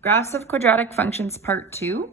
Graphs of quadratic functions, part 2.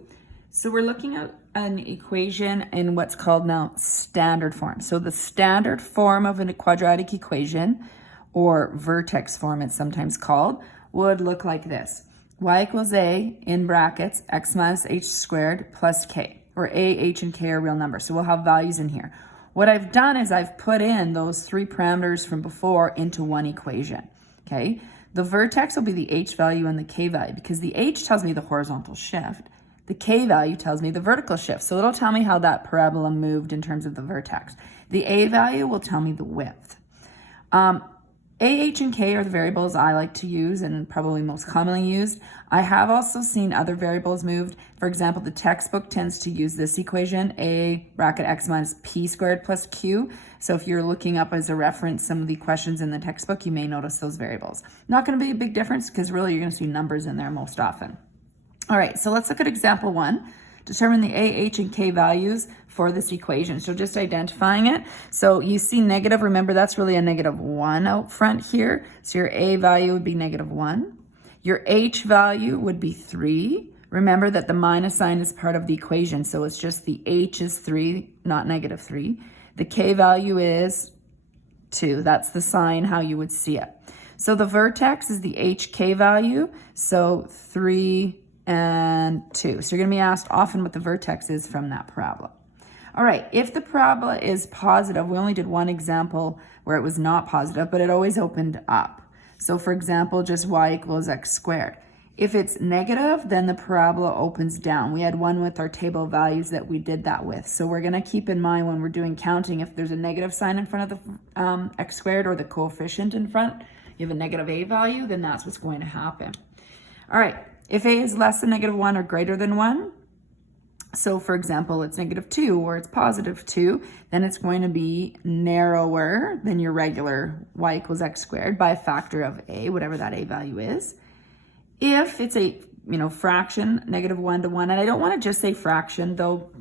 So we're looking at an equation in what's called now standard form. So the standard form of a quadratic equation, or vertex form it's sometimes called, would look like this. Y equals a, in brackets, x minus h squared plus k, where a, h, and k are real numbers. So we'll have values in here. What I've done is I've put in those three parameters from before into one equation, okay? The vertex will be the h value and the k value, because the h tells me the horizontal shift. The k value tells me the vertical shift. So it'll tell me how that parabola moved in terms of the vertex. The a value will tell me the width. A, h, and k are the variables I like to use and probably most commonly used. I have also seen other variables moved. For example, the textbook tends to use this equation, a bracket x minus p squared plus q. So if you're looking up as a reference some of the questions in the textbook, you may notice those variables. Not going to be a big difference because really you're going to see numbers in there most often. All right, so let's look at example 1. Determine the a, h, and k values for this equation. So just identifying it. So you see negative, remember that's really a -1 out front here. So your a value would be -1. Your h value would be 3. Remember that the minus sign is part of the equation. So it's just the h is 3, not -3. The k value is 2. That's the sign how you would see it. So the vertex is the hk value. So 3 and 2. So you're going to be asked often what the vertex is from that parabola. All right, if the parabola is positive, we only did one example where it was not positive, but it always opened up. So for example, just y equals x squared. If it's negative, then the parabola opens down. We had one with our table of values that we did that with. So we're going to keep in mind when we're doing counting, if there's a negative sign in front of the x squared or the coefficient in front, you have a negative a value, then that's what's going to happen. All right. If a is less than -1 or greater than 1, so for example, it's -2 or it's +2, then it's going to be narrower than your regular y equals x squared by a factor of a, whatever that a value is. If it's a fraction, -1 to 1, and I don't want to just say fraction though.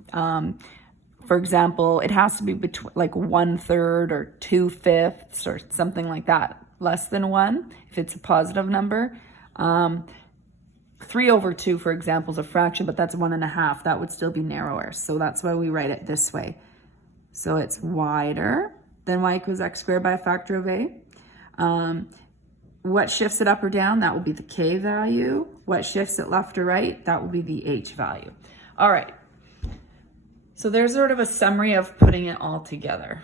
For example, it has to be between like 1/3 or 2/5 or something like that, less than 1 if it's a positive number. 3/2, for example, is a fraction, but that's 1.5. That would still be narrower. So that's why we write it this way. So it's wider than y equals x squared by a factor of a. What shifts it up or down? That will be the k value. What shifts it left or right? That will be the h value. All right. So there's sort of a summary of putting it all together.